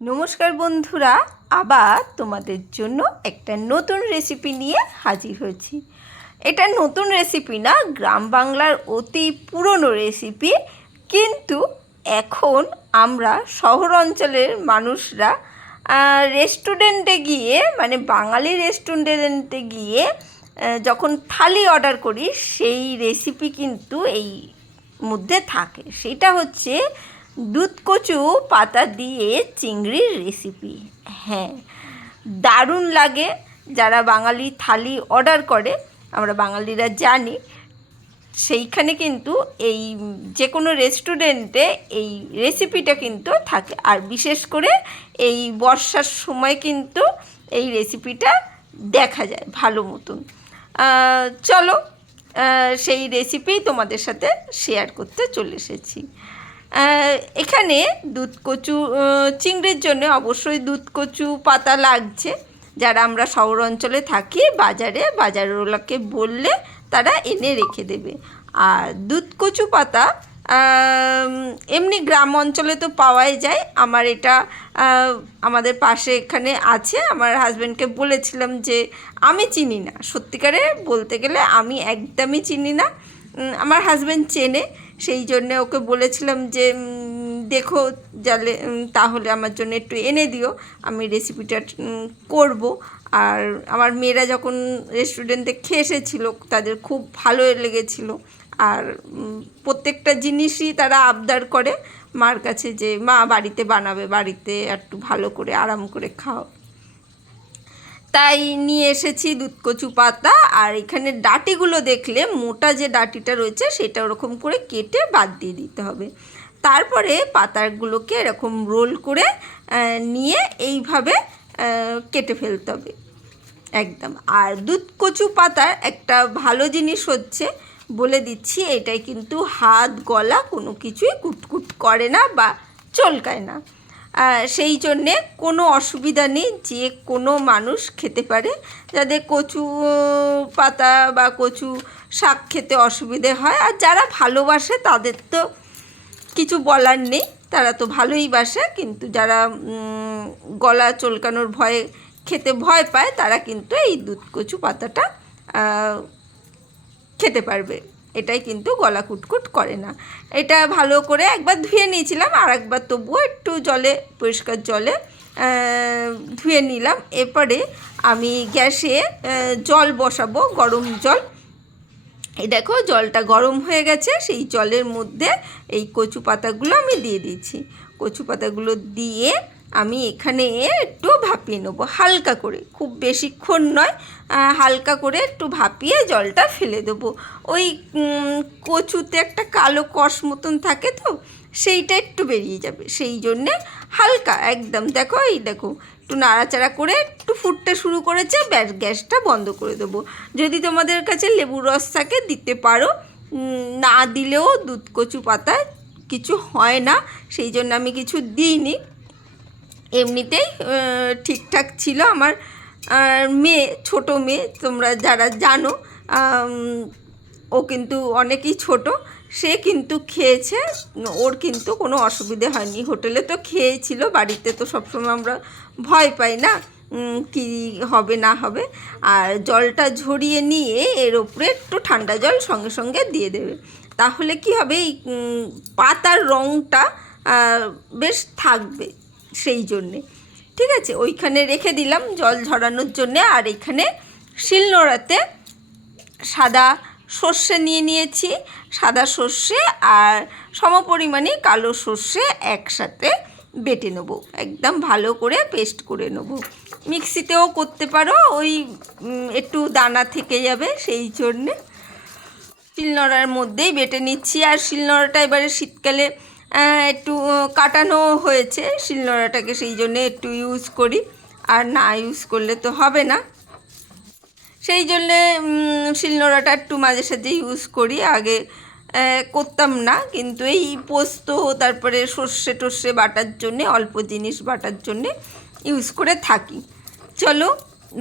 নমস্কার বন্ধুরা, আবার তোমাদের জন্য একটা নতুন রেসিপি নিয়ে হাজির হয়েছি। এটা নতুন রেসিপি না, গ্রাম বাংলার অতি পুরনো রেসিপি, কিন্তু এখন আমরা শহর অঞ্চলের মানুষরা রেস্টুরেন্টে গিয়ে, মানে বাঙালি রেস্টুরেন্টে গিয়ে যখন থালি অর্ডার করি, সেই রেসিপি কিন্তু এই মধ্যে থাকে। সেটা হচ্ছে দুধকচু পাতা দিয়ে চিংড়ির রেসিপি। হ্যাঁ, দারুণ লাগে। যারা বাঙালি থালি অর্ডার করে, আমরা বাঙালিরা জানি, সেইখানে কিন্তু এই যে কোনো রেস্টুরেন্টে এই রেসিপিটা কিন্তু থাকে। আর বিশেষ করে এই বর্ষার সময় কিন্তু এই রেসিপিটা দেখা যায় ভালো মতন। চলো, সেই রেসিপি তোমাদের সাথে শেয়ার করতে চলে এসেছি। এখানে দুধকচু চিংড়ির জন্য অবশ্যই দুধকচু পাতা লাগছে। যারা আমরা শহর অঞ্চলে থাকি, বাজারওয়ালাকে বললে তারা এনে রেখে দেবে। আর দুধকচু পাতা এমনি গ্রাম অঞ্চলে তো পাওয়াই যায়। আমার এটা আমাদের পাশে এখানে আছে। আমার হাজব্যান্ডকে বলেছিলাম যে আমি চিনি না, সত্যিকারে বলতে গেলে আমি একদমই চিনি না। আমার হাজব্যান্ড চেনে, সেই জন্যে ওকে বলেছিলাম যে দেখো জানলে তাহলে আমার জন্য একটু এনে দিও, আমি রেসিপিটা করব। আর আমার মেয়েরা যখন রেস্টুরেন্টে খেয়ে এসেছিলো, তাদের খুব ভালো লেগেছিলো। আর প্রত্যেকটা জিনিসই তারা আবদার করে মার কাছে যে মা বাড়িতে বানাবে, বাড়িতে একটু ভালো করে আরাম করে খাও। তাই নিয়ে এসেছি দুধকচু পাতা। আর এখানে ডাঁটিগুলো দেখলে, মোটা যে ডাঁটিটা রয়েছে সেটা ওরকম করে কেটে বাদ দিয়ে দিতে হবে। তারপরে পাতাগুলোকে এরকম রোল করে নিয়ে এইভাবে কেটে ফেলতে হবে একদম। আর দুধকচু পাতার একটা ভালো জিনিস হচ্ছে, বলে দিচ্ছি, এটাই কিন্তু হাত গলা কোনো কিছুই কুটকুট করে না বা চলকায় না। সেই জন্যে কোনো অসুবিধা নেই, যে কোনো মানুষ খেতে পারে। যাদের কচু পাতা বা কচু শাক খেতে অসুবিধে হয়, আর যারা ভালোবাসে তাদের তো কিছু বলার নেই, তারা তো ভালোই বাসে। কিন্তু যারা গলা চলকানোর ভয়ে খেতে ভয় পায়, তারা কিন্তু এই দুধকচু পাতাটা খেতে পারবে। এটাই কিন্তু গলা কুটকুট করে না। এটা ভালো করে একবার ধুয়ে নিয়েছিলাম, আর একবার তবুও একটু জলে, পরিষ্কার জলে ধুয়ে নিলাম। এরপরে আমি গ্যাসে জল বসাবো, গরম জল। এই দেখো জলটা গরম হয়ে গেছে, সেই জলের মধ্যে এই কচু পাতাগুলো আমি দিয়ে দিচ্ছি। কচু পাতাগুলো দিয়ে আমি এখানে একটু ভাপিয়ে নেবো হালকা করে, খুব বেশিক্ষণ নয়, হালকা করে একটু ভাপিয়ে জলটা ফেলে দেবো। ওই কচুতে একটা কালো কষ মতন থাকে, তো সেইটা একটু বেরিয়ে যাবে, সেই জন্যে হালকা একদম। দেখো, এই দেখো একটু নাড়াচাড়া করে একটু ফুটতে শুরু করেছে, ব্যাস গ্যাসটা বন্ধ করে দেবো। যদি তোমাদের কাছে লেবুর রস থাকে দিতে পারো, না দিলেও দুধকচু পাতায় কিছু হয় না, সেই জন্য আমি কিছু দিইনি। এমনিতেই ঠিকঠাক ছিল। আমার মেয়ে, ছোটো মেয়ে, তোমরা যারা জানো, ও কিন্তু অনেকই ছোট, সে কিন্তু খেয়েছে, ওর কিন্তু কোনো অসুবিধে হয়নি। হোটেলে তো খেয়েছিল, বাড়িতে তো সবসময় আমরা ভয় পাই না কি হবে না হবে। আর জলটা ঝরিয়ে নিয়ে এর ওপরে একটু ঠান্ডা জল সঙ্গে সঙ্গে দিয়ে দেবে, তাহলে কি হবে, এই পাতার রঙটা বেশ থাকবে, সেই জন্যে। ঠিক আছে, ওইখানে রেখে দিলাম জল ঝরানোর জন্যে। আর এখানে শিলনোড়াতে সাদা সর্ষে নিয়ে নিয়েছি, সাদা সর্ষে আর সমপরিমাণে কালো সর্ষে একসাথে বেটে নেব, একদম ভালো করে পেস্ট করে নেব। মিক্সিতেও করতে পারো, ওই একটু দানা থেকে যাবে, সেই জন্যে শিলনোড়ার মধ্যেই বেটে নিচ্ছি। আর শিলনোড়াটা এবারে শীতকালে একটু কাটানো হয়েছে শিলনোড়াটাকে, সেই জন্যে একটু ইউজ করি, আর না ইউজ করলে তো হবে না, সেই জন্যে শিলনোড়াটা একটু মাঝে সাঝে ইউজ করি। আগে করতাম না, কিন্তু এই পোস্ত, তারপরে সর্ষে টর্ষে বাটার জন্যে, অল্প জিনিস বাটার জন্যে ইউজ করে থাকি। চলো,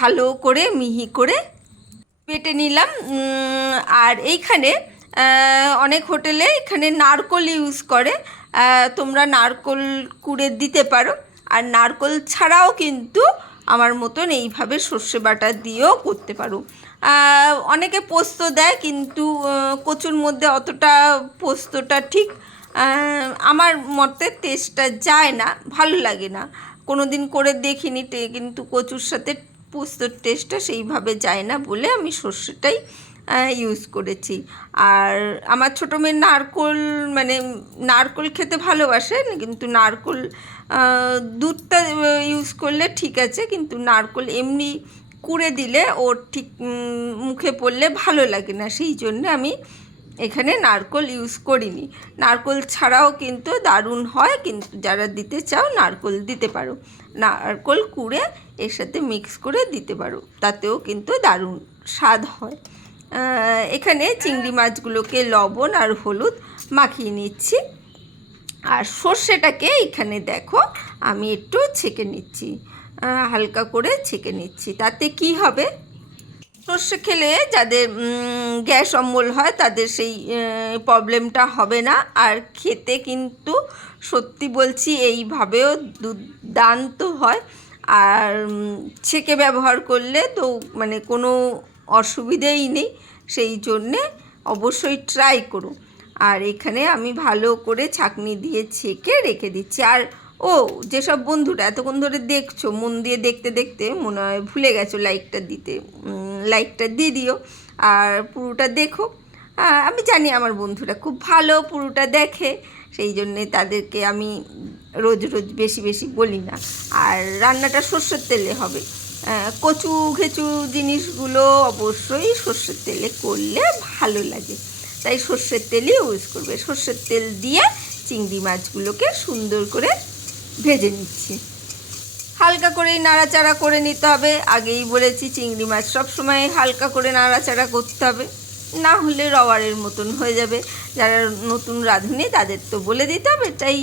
ভালো করে মিহি করে বেটে নিলাম। আর এইখানে অনেক হোটেলে এখানে নারকোল ইউজ করে, তোমরা নারকোল কুড়ে দিতে পারো। আর নারকোল ছাড়াও কিন্তু আমার মতন এইভাবে সর্ষে বাটা দিয়েও করতে পারো। অনেকে পোস্ত দেয়, কিন্তু কচুর মধ্যে অতটা পোস্তটা ঠিক আমার মতে টেস্টটা যায় না, ভালো লাগে না। কোনো দিন করে দেখিনি, কিন্তু কচুর সাথে পোস্তর টেস্টটা সেইভাবে যায় না বলে আমি সর্ষেটাই ইউজ করেছি। আর আমার ছোটো মেয়ে নারকোল খেতে ভালোবাসে, কিন্তু নারকোল দুধটা ইউজ করলে ঠিক আছে, কিন্তু নারকোল এমনি কুড়ে দিলে ওর ঠিক মুখে পড়লে ভালো লাগে না, সেই জন্য আমি এখানে নারকোল ইউজ করিনি। নারকোল ছাড়াও কিন্তু দারুণ হয়, কিন্তু যারা দিতে চাও নারকোল দিতে পারো, নারকোল কুড়ে এর সাথে মিক্স করে দিতে পারো, তাতেও কিন্তু দারুণ স্বাদ হয়। এখানে চিংড়ি মাছগুলোকে লবণ আর হলুদ মাখিয়ে নিচ্ছি। আর সর্ষেটাকে এখানে দেখো আমি একটু ছেঁকে নিচ্ছি, হালকা করে ছেঁকে নিচ্ছি। তাতে কি হবে, সর্ষে খেলে যাদের গ্যাস অম্বল হয় তাদের সেই প্রবলেমটা হবে না। আর খেতে কিন্তু সত্যি বলছি এইভাবেও দুর্দান্ত হয়। আর ছেঁকে ব্যবহার করলে তো কোনো অসুবিধেই নেই, সেই জন্যে অবশ্যই ট্রাই করো। আর এখানে আমি ভালো করে ছাঁকনি দিয়ে ছেঁকে রেখে দিচ্ছি। আর যেসব বন্ধুরা এতক্ষণ ধরে দেখছো, মন দিয়ে দেখতে দেখতে মনে হয় ভুলে গেছো লাইকটা দিতে, লাইকটা দিয়ে দিও আর পুরোটা দেখো। আমি জানি আমার বন্ধুরা খুব ভালো পুরোটা দেখে, সেই জন্যে তাদেরকে আমি রোজ রোজ বেশি বেশি বলি না। আর রান্নাটা সর্ষের তেলে হবে, কচু ঘেঁচু জিনিসগুলো অবশ্যই সর্ষের তেলে করলে ভালো লাগে, তাই সর্ষের তেলই ইউজ করবে। সর্ষের তেল দিয়ে চিংড়ি মাছগুলোকে সুন্দর করে ভেজে নিচ্ছি, হালকা করেই নাড়াচাড়া করে নিতে হবে। আগেই বলেছি চিংড়ি মাছ সবসময় হালকা করে নাড়াচাড়া করতে হবে, না হলে রবারের মতন হয়ে যাবে। যারা নতুন রাঁধুনি তাদের তো বলে দিতে হবে, তাই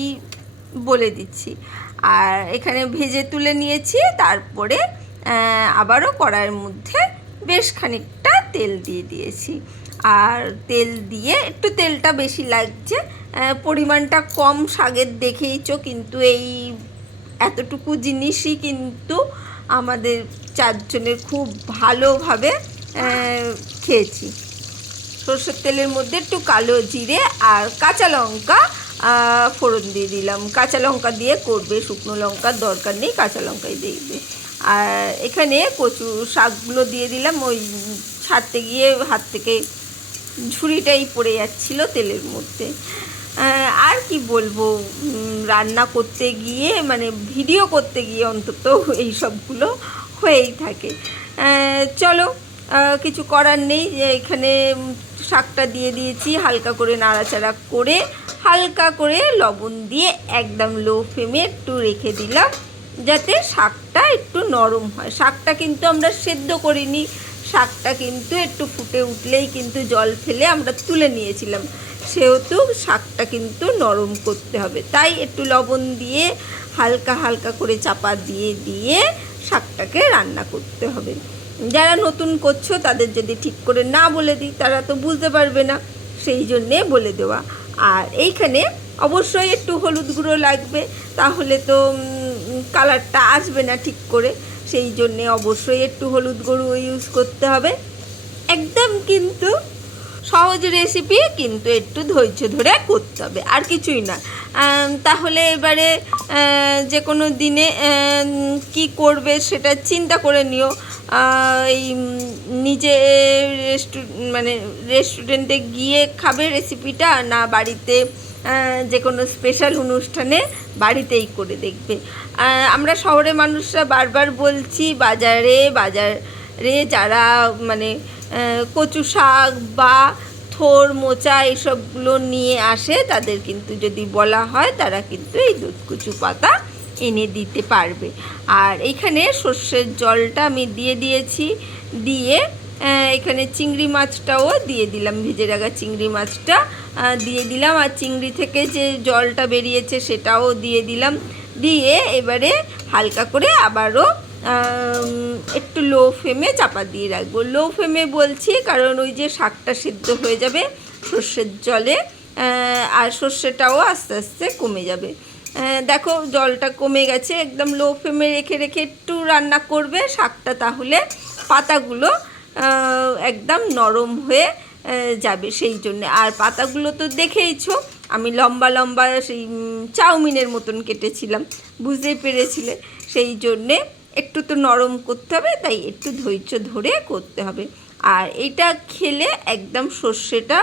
বলে দিচ্ছি। আর এখানে ভেজে তুলে নিয়েছি, তারপরে আবারও কড়াইয়ের মধ্যে বেশ খানিকটা তেল দিয়ে দিয়েছি। আর তেল দিয়ে একটু তেলটা বেশি লাগছে, পরিমাণটা কম শাকের দেখেইছো, কিন্তু এই এতটুকু জিনিসই কিন্তু আমাদের চারজনের খুব ভালোভাবে খেয়েছি। সরষের তেলের মধ্যে একটু কালো জিরে আর কাঁচা লঙ্কা ফোড়ন দিয়ে দিলাম। কাঁচা লঙ্কা দিয়ে করবে, শুকনো লঙ্কার দরকার নেই, কাঁচা লঙ্কাই দেখবে। আর এখানে কচু শাকগুলো দিয়ে দিলাম। ওই ছাড়তে গিয়ে হাত থেকে ঝুড়িটাই পড়ে যাচ্ছিল তেলের মধ্যে। আর কি বলবো, রান্না করতে গিয়ে ভিডিও করতে গিয়ে অন্তত এই সবগুলো হয়েই থাকে। চলো, কিছু করার নেই। এখানে শাকটা দিয়ে দিয়েছি, হালকা করে নাড়াচাড়া করে হালকা করে লবণ দিয়ে একদম লো ফ্লেমে একটু রেখে দিলাম, যাতে শাকটা একটু নরম হয়। শাকটা কিন্তু আমরা সেদ্ধ করিনি, শাকটা কিন্তু একটু ফুটে উঠলেই কিন্তু জল ফেলে আমরা তুলে নিয়েছিলাম, সেহেতু শাকটা কিন্তু নরম করতে হবে। তাই একটু লবণ দিয়ে হালকা হালকা করে চাপা দিয়ে দিয়ে শাকটাকে রান্না করতে হবে। যারা নতুন করছো তাদের যদি ঠিক করে না বলে দিই তারা তো বুঝতে পারবে না, সেই জন্যে বলে দেওয়া। আর এইখানে অবশ্যই একটু হলুদ গুঁড়ো লাগবে, তাহলে তো কালারটা আসবে না ঠিক করে, সেই জন্যে অবশ্যই একটু হলুদ গুঁড়ো ইউজ করতে হবে। একদম কিন্তু সহজ রেসিপি, কিন্তু একটু ধৈর্য ধরে করতে হবে, আর কিছুই না। তাহলে এবারে যে কোনো দিনে কি করবে সেটা চিন্তা করে নিও। এই নিজে রেস্টুরেন্টে গিয়ে খাবে রেসিপিটা, না বাড়িতে যে কোনো স্পেশাল অনুষ্ঠানে বাড়িতেই করে দেখবে। আমরা শহরে মানুষরা বারবার বলছি, বাজারে যারা কচু শাক বা থোর মোচা এসবগুলো নিয়ে আসে, তাদের কিন্তু যদি বলা হয় তারা কিন্তু এই দুধকুচু পাতা এনে দিতে পারবে। আর এখানে সর্ষের জলটা আমি দিয়ে দিয়েছি, দিয়ে এখানে চিংড়ি মাছটাও দিয়ে দিলাম, ভেজে রাখা চিংড়ি মাছটা দিয়ে দিলাম। আর চিংড়ি থেকে যে জলটা বেরিয়েছে সেটাও দিয়ে দিলাম, দিয়ে এবারে হালকা করে আবারও একটু লো ফ্লেমে চাপা দিয়ে রাখবো। লো ফ্লেমে বলছি কারণ ওই যে শাকটা সিদ্ধ হয়ে যাবে সর্ষের জলে, আর সর্ষেটাও আস্তে আস্তে কমে যাবে। দেখো জলটা কমে গেছে, একদম লো ফ্লেমে রেখে রেখে একটু রান্না করবে শাকটা, তাহলে পাতাগুলো একদম নরম হয়ে যাবে। সেই জন্যে, আর পাতাগুলো তো দেখেইছো আমি লম্বা লম্বা সেই চাউমিনের মতন কেটেছিলাম, বুঝতেই পেরেছিলে। সেই জন্যে একটু তো নরম করতে হবে, তাই একটু ধৈর্য ধরে করতে হবে। আর এটা খেলে একদম সর্ষেটা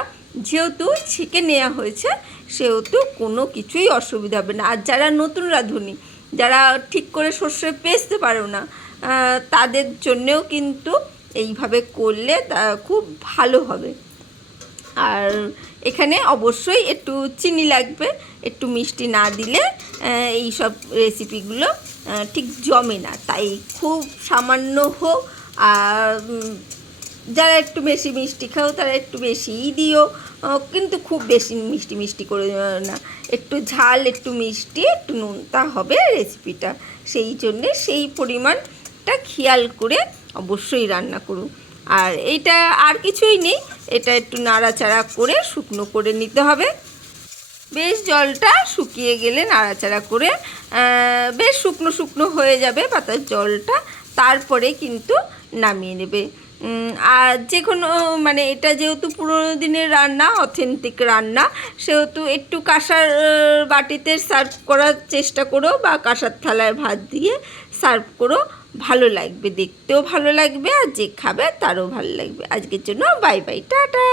যেহেতু ছেঁকে নেওয়া হয়েছে, সেহেতু কোনো কিছুই অসুবিধা হবে না। আর যারা নতুন রাঁধুনি, যারা ঠিক করে সর্ষে পেস্তে পারো না, তাদের জন্যেও কিন্তু এইভাবে করলে তা খুব ভালো হবে। আর এখানে অবশ্যই একটু চিনি লাগবে, একটু মিষ্টি না দিলে এই সব রেসিপিগুলো ঠিক জমে না, তাই খুব সামান্য হোক। আর যারা একটু বেশি মিষ্টি খাও তারা একটু বেশিই দিও, কিন্তু খুব বেশি মিষ্টি মিষ্টি করে না, একটু ঝাল একটু মিষ্টি একটু নোনতা হবে রেসিপিটা। সেই জন্যে সেই পরিমাণটা খেয়াল করে অবশ্যই রান্না করুন। আর এইটা আর কিছুই নেই, এটা একটু নাড়াচাড়া করে শুকনো করে নিতে হবে। বেশ জলটা শুকিয়ে গেলে নাড়াচাড়া করে বেশ শুকনো শুকনো হয়ে যাবে পাতার জলটা, তারপরে কিন্তু নামিয়ে নেবে। আর যে কোনো মানে এটা যেহেতু পুরোনো দিনের রান্না, অথেন্টিক রান্না, সেহেতু একটু কাঁসার বাটিতে সার্ভ করার চেষ্টা করো, বা কাঁসার থালায় ভাত দিয়ে সার্ভ করো, ভালো লাগবে, দেখতেও ভালো লাগবে, আর যে খাবে তারও ভালো লাগবে। আজকের জন্য বাই বাই, টাটা।